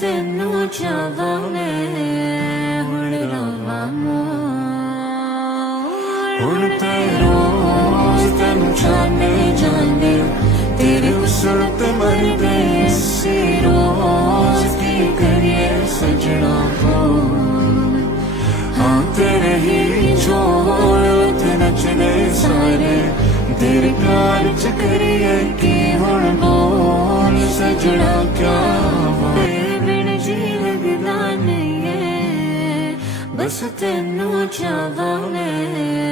तेनू चाहने हुण रवा हुण ते रोज तेनू जाने जाने तेरे उसल ते मर गए इसी रोज की करिए सजना बोल हाँ तेरे ही जोड़ ते नचने सारे तेरे प्यार च करिए की हुण बोल सजना क्या बिन जी लगदा नहीं है बस तेनू चाहने